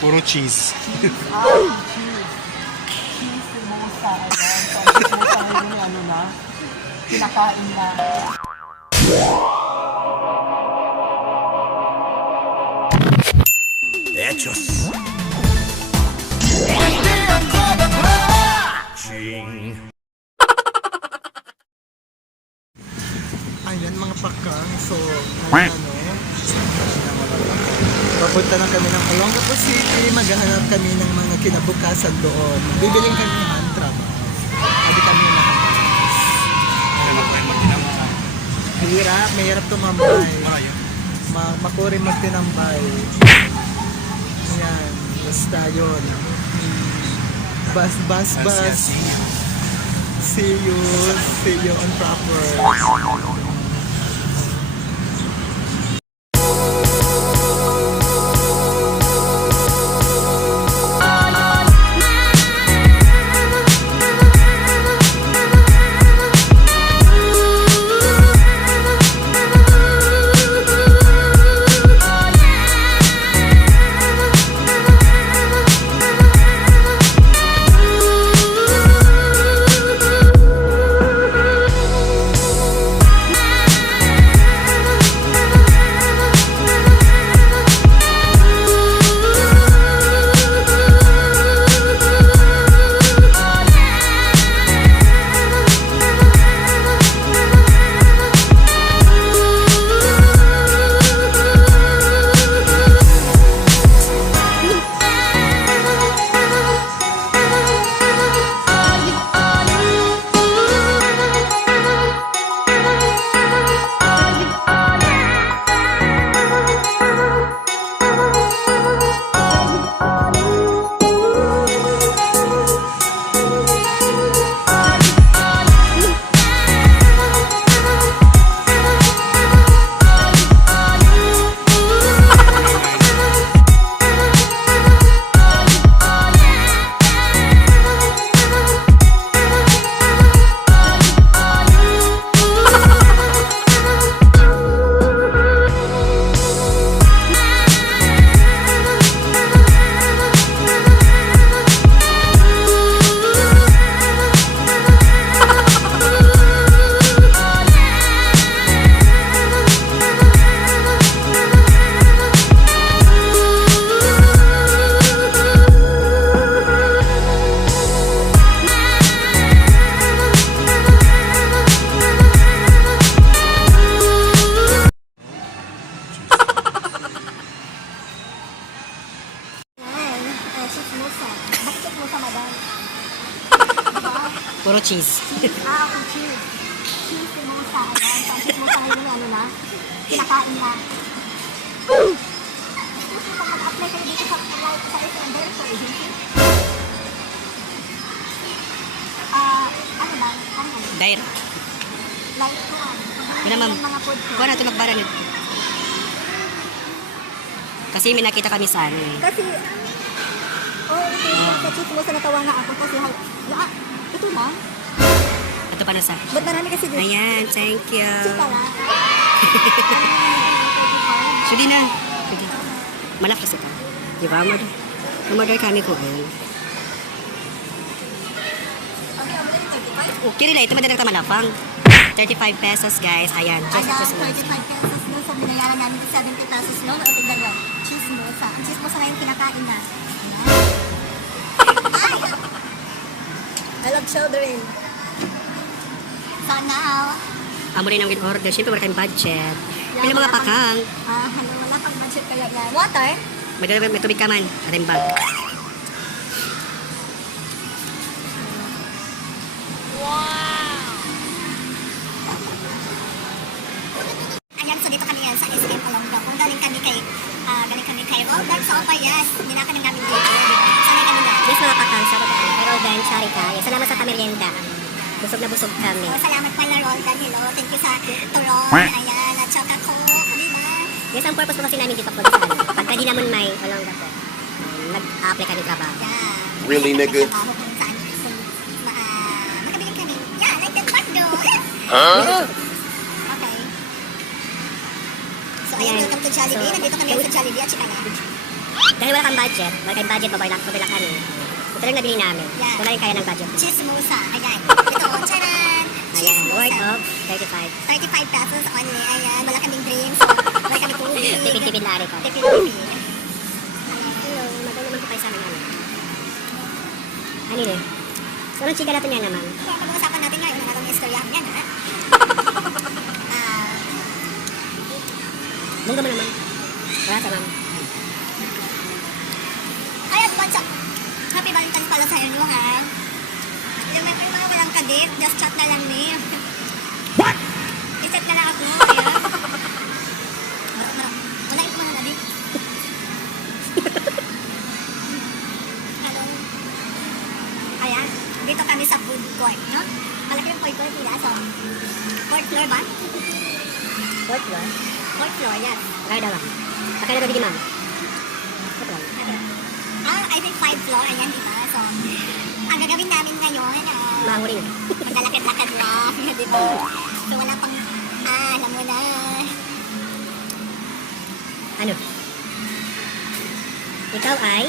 Puro cheese. Ay, cheese. Cheese simosa. Ayan. Sabi simosa ngayon ni ano na. Kinakain na. Hechos. Ayan mga pakang. So, ano, papunta na kami ng Olongapo City. Maghahanap kami ng mga kinabukasan doon. Bibiling kami ng mantra. Sabi kami na hirap, mahirap tumambay. Makuri magtinambay. Ayan, basta yun. Bus. See you on proper. Puro cheese. Ako cheese. Cheese simosa. Ayan. So, simosa ngayon ni ano na. Kinakain na. Gusto pag mag-apply kayo dito sa SMB for agency? Ano ba? Ano? Dair. Like ko Yun na, ma'am. mga food ko. Kuha na ito magbara nito. Kasi may nakita kami sa ano eh. Kasi, sa cheese simosa natawa nga ako kasi ito lang. Ito pa na sa. Ba't marami kasi dito? Ayan, thank you. Chika lang. Sige na. Sige. Malak kasi ito. Di ba? Umorder kami ko eh. Okay rin na. Ito madala ka malapang. 35 pesos guys. Ayan. Ayan, Just 35 pesos nun. So, binayaran namin 70 pesos nun. O, tignan nyo. Cheese mosa. Ang cheese mosa ngayon kinakain na. Ayan. Ay! I love children. So now, Amo rin ang in-order. Siyempre wala kayong budget. Pili mga pakang. wala pang budget kaya yan. Water? May tubig ka man. Ating bag. Ayan, so dito kami yan sa SM Olongapo. Kung galing kami kay Roldan sa Opayas. Hindi na kami namin dito. Sanay kami na. Yes mga pakang. Sa babaan. Kay Roldan, Sharika. Salamat sa pamerienda. Busog na busog kami. So, salamat pala Roldan. Hello. Thank you sa turon. Ayan, at saka Coke. Diba? Yes, ang purpose po kasi namin dito po sa ano. Pag pwede naman may Olongapo. Nag-apply kami trabaho. Yeah. Really, nigga? Trabaho kung saan. Magkabiling kami. Yeah, like that part do. Huh? Okay. So, ayan, welcome to Jollibee. Nandito kami sa Jollibee at Chicana. Dahil wala kang budget, mabay lang kami. Ito lang nabili namin. Yeah. Ito lang yung kaya ng budget. Chismosa. Ayan. Ito, charan! Ayan, worth Chismosa. of 35. 35 pesos only. Ayan, wala kaming drinks. So, wala kami tubig. Tipid-tipid na rin ko. Tipid-tipid. Hello, maganda naman po kayo sa amin. Ano yun? So, anong chika natin yan naman? So, pag-uusapan natin ngayon, ang atong istorya yan, ha? Ah, Mungga mo naman. Wala sa ma'am. ay, advance ako. Happy Valentine's pala sa inyo, ha? Yung mga walang kadit, just chat na lang ni. What? I-chat na lang ako, ayan. Wala yung mga nadik. Hello. Ayan, dito kami sa food court, no? Malaki yung food court nila, so, fourth floor ba? Fourth floor. Fourth floor, yes. Kaya daw ma'am. Pakaya na bibili ma'am. Ito lang. I think 5 floor, ayan, di ba? So, ang gagawin namin ngayon, Mahuli na. maglalakad-lakad lang, di ba? So, wala pang, alam mo na. Ano? Ikaw ay?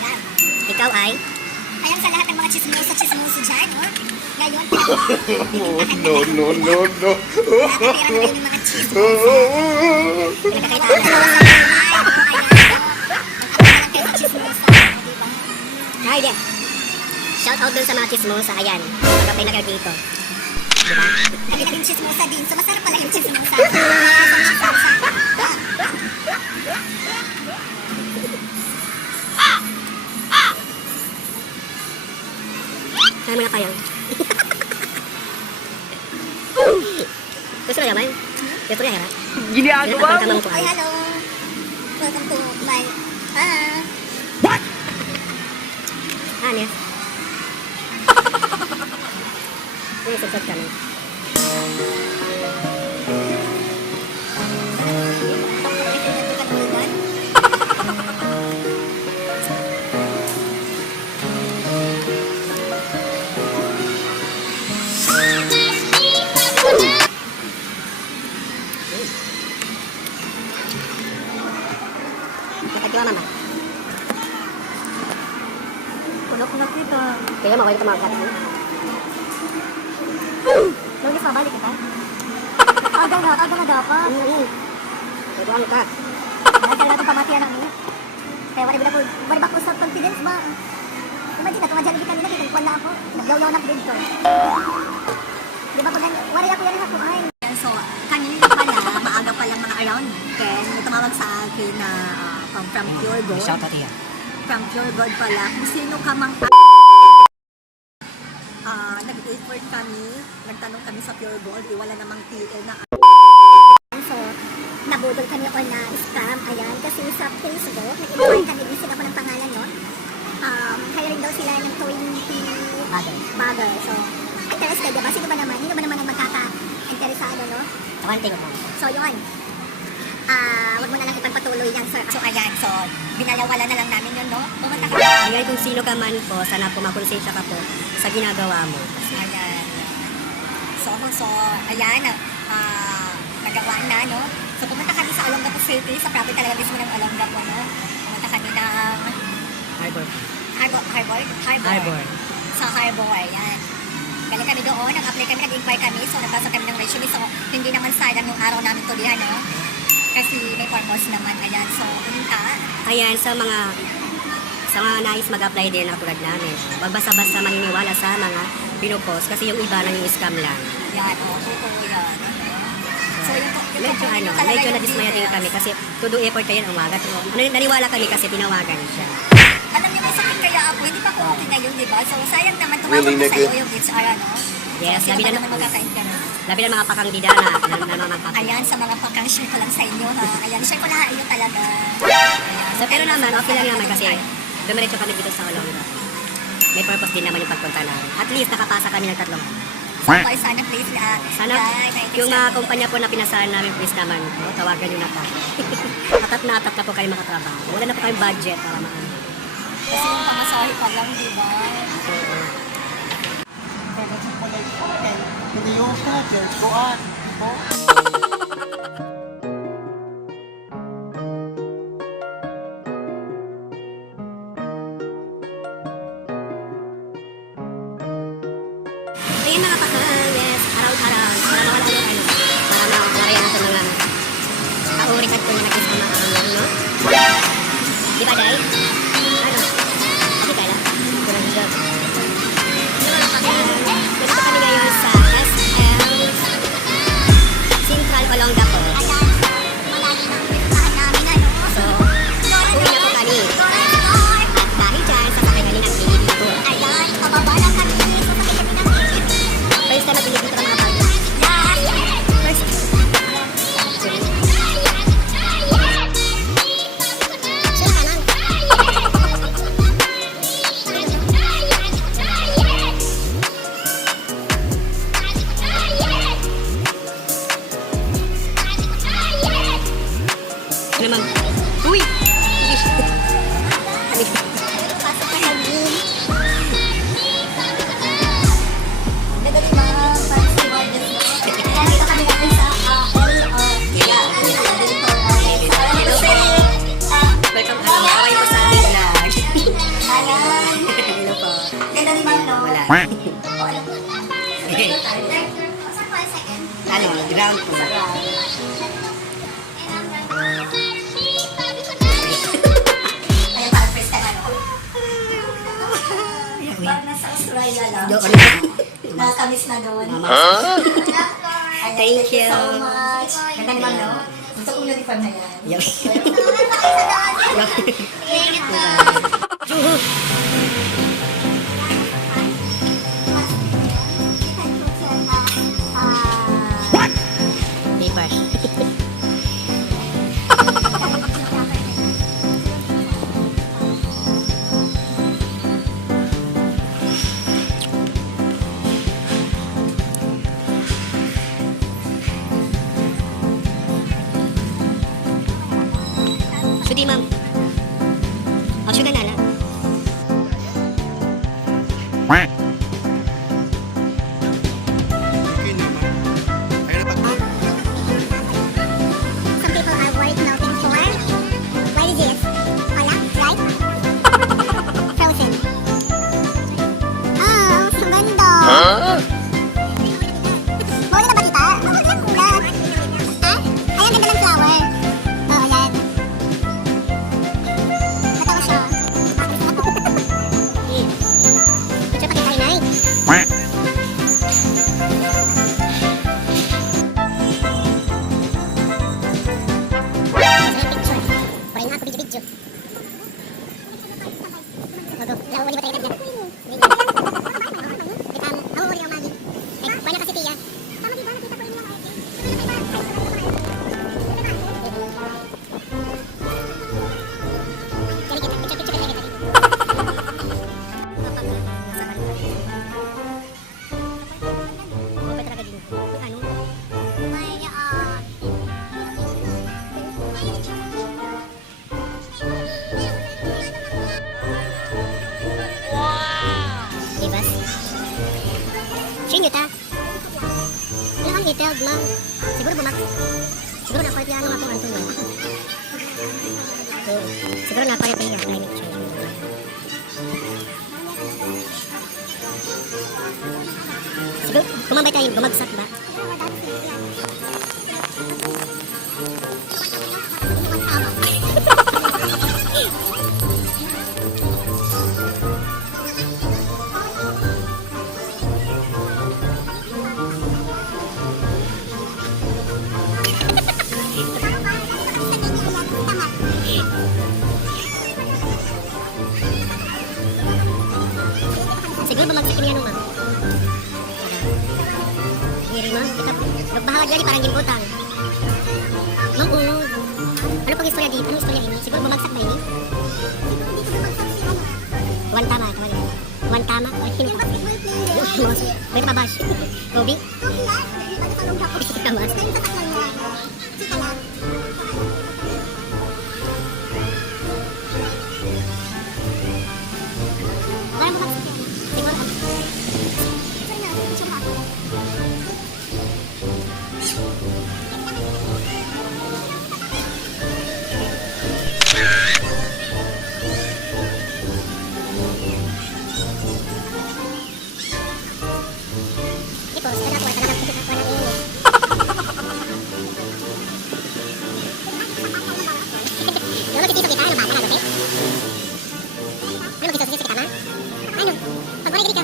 Yan. Ikaw ay? Ayan sa lahat ng mga chismoso dyan, no? Ngayon, No. nakatira na kayo ng mga chismoso. Pinagkakita na. Mag-apply lang kayo sa chismoso, di ba? Ay, di. Shout out dun sa mga chismosa. Ayan. Pagkapay na kayo dito. Diba? Kami naging chismosa din, so masarap pala yung chismosa. Chismosa. Kaya mo na kayo. Gusto mo naman? Gusto mo na harap? Ginagawa mo? Ay, hello. Welcome to my, Ano yan? Ay, subscribe kami. Nakagawa mama. Kulok na kita. Kaya mo, kayo mga kapatid. Lugis pa, balik kita. Aga na dapat. Ituan ka. Ay, kaya natin pamatihan namin. Kaya wala ba ko sa confidence ba? Imagine na, tumadyan kanina, kitang na ako. Nagyaw-yaw na dito. Di ba kung wala ako yan ako ay. So, kanina pala, maaga pa lang mga around 10, may tumawag sa akin na from Pure Gold. Shout out here. From Pure Gold pala, kung sino ka mang nag-effort kami, nagtanong kami sa Pure Gold, wala namang TL na so, nabudol kami o na scam, ayan, kasi sa Facebook, nag-effort kami, listed ako ng pangalan nun. Hiring daw sila ng 20 bagger, so, interested, diba? Sino ba naman ang magkaka-interesado, no? One thing mo. So, yun. Wag mo na lang ipagpatuloy yan, sir. So, ayan. So, binalawala na lang namin yun, no? Pumunta ka. Ngayon kung sino ka man po, sana po makonsensya ka po sa ginagawa mo. Ayan. So, ayan. Nagawa na, no? So, pumunta kami sa Olongapo City, sa property talaga mismo ng Olongapo, no? Pumunta kami ng Harbor. Sa Harbor, ayan. Galing kami doon, nag-apply kami, nag-inquire kami, so nagbasa kami ng resume, so hindi naman sayang yung araw namin tuloy, no? Kasi may purpose naman, ayan. So, pumunta. Ayan, sa mga nais mag-apply din na tulad namin. Wag basta-basta maniniwala sa mga pinupost kasi yung iba nang yung scam lang. Yan, totoo yan. So, Medyo na-dismaya din kami kasi todo effort kayo ng umaga. Naniwala kami kasi tinawagan siya. Alam niyo, may sakit kaya ako, hindi pa ko okay ngayon, di ba? So, sayang naman Really, tumawag ko nigga? sa iyo yung HR, no? Yes, Sino labi ba na naman magkaka-interest? labi na mga pakangdida na mamagpapi. Ayan, sa mga pagkang-share ko lang sa inyo, ha? Ayan, share ko lahat iyo talaga. Ayan. So, pero naman, okay lang naman kasi dumiretso kami dito sa Olongapo. May purpose din naman yung pagpunta namin. At least nakapasa kami ng 3 So, boy, sana please, Sana yung mga kumpanya po na pinasahan namin, please naman po, tawagan nyo na po. Atat na po kayo makatrabaho. Wala na po kayong budget para maano. Kasi yung pamasahe pa lang, di ba? Hindi yung schedule, kuan. Oh. Ano, ground po. Ayun, parang first time ano. Pag nasa Australia lang, nakakamiss na doon. Ayan, Thank you. so much. Ganda ni Ma'am, no? Gusto kong uniform na yan. Yup. Paper. Sudi, ma'am. Oh, sugar na lang. Some people are worried melting for. What is this? Cola, right? Frozen. Oh, ang ganda. Mawala na ba kita? Mawala na kulang. Ha? Ay, ang ganda ng flower. Oo, yan. Natawa siya. Siya pa kita inay. Picture. Pareho nga ako video-video. Ogo, lawan mo tayo kanya. Ako rin ang mami. Eh, wala kasi tiya. Tama di ba nakita ko rin yung arte? Kali kita, picture kali kita. Okay talaga din. Ano? May, Diba? Sinyo ta. Ano ang detailed, ma'am? Siguro bumak. Siguro na niya ano ako ang tuwa. Siguro na niya climate change. Siguro, kumambay tayo, bumagsak ba? Siguro bumagsak niya nung ma'am. Hindi rin ma'am. Nagbahawad yan parang gimbutang. Ma'am, oo. Ano pang istorya dito? Anong istorya rin? Siguro bumagsak ba yun? One tama. One tama? Ay, sino pa? May pabash. Kobe? Tamas. Wala mo kasi. Siguro. Di po, sana ako talaga ako ng inyo. Lolo, titito kita, ano bata, ano, ano magkita kita, ma? Ano? Pag wala ka,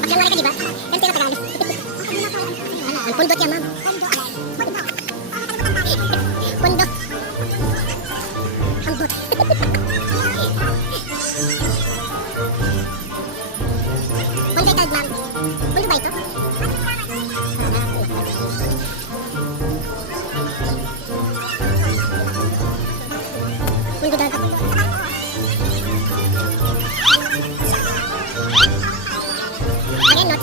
baklang wala ka, di ba? Yan tira Tagalog. Ang pundot yan, ma'am. Pundot. Ambot. Pundo'y tag, ma'am. Pundo ba ito? Pundo dagat. Ayan, not.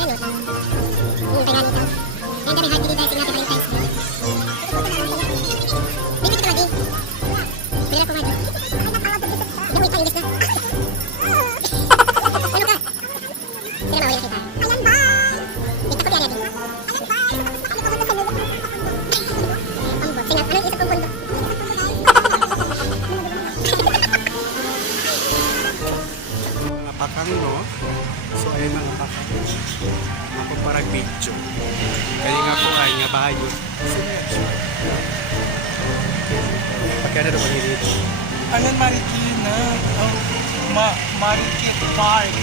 Ayan, not. Tagalog ka. Ayan, kami hard dito dahil sila Valentine's Day. video. Kaya nga po ay nga bayo. Pagkana naman dito. Anong Marikina? Oh, Marikit Park.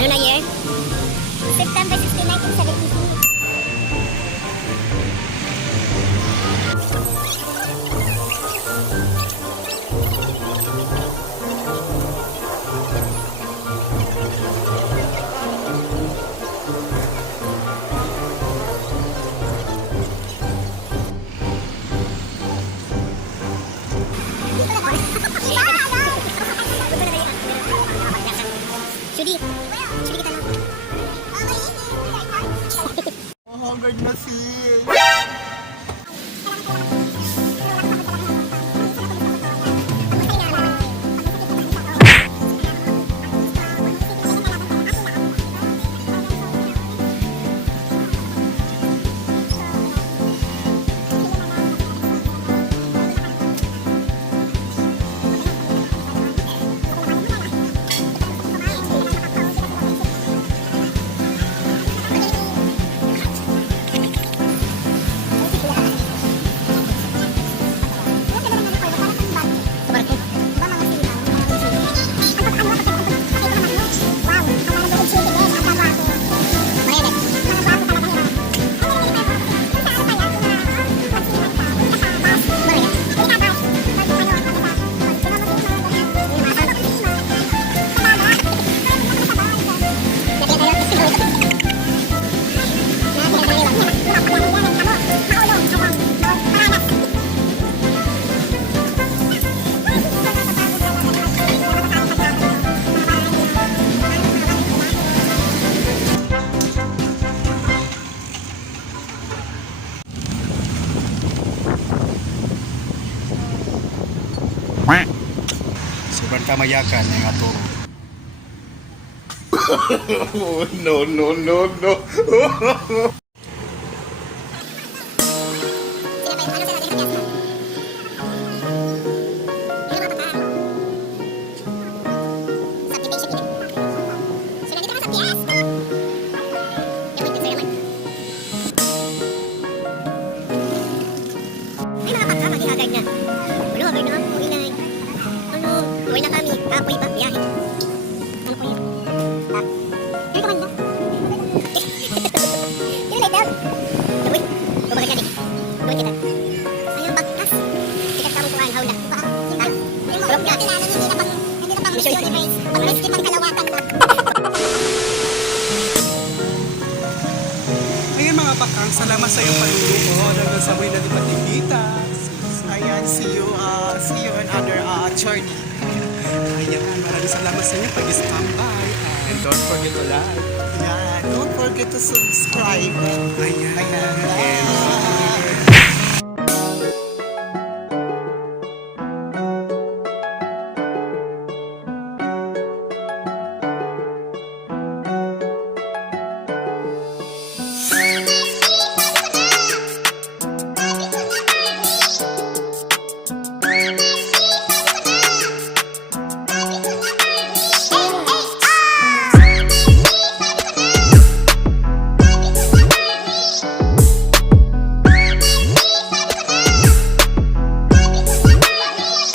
Ano na year? September 16, 1972. Judy, Judy kita lang. Oh, hungry na sis. Sobrang kamayakan ng ato. Oh, no, no, no, no. May mga baka maghihagad na. Ano, agad na ako, inay. Ano, uwi na kami. Kapoy ba? Biyahe. Ano po yun? Ah, hindi ka man ba? Hindi na daw. Uy, bumaga ka din. Uy, kita. Ayun, bagkas. Kita ka mo kuhaan, haw na. Ha? Tulog ka. Hindi na pang Miss Universe. Pang-Miss Kitang Kalawakan lang. Ayun mga bakang, salamat sa iyong panunood. Hanggang sa muli natin patikita. Ayan, see you in other journey. Ayan, maraming salamat sa inyo pag-standby. And don't forget to like. Yeah, don't forget to subscribe. Ayan. Ayan. And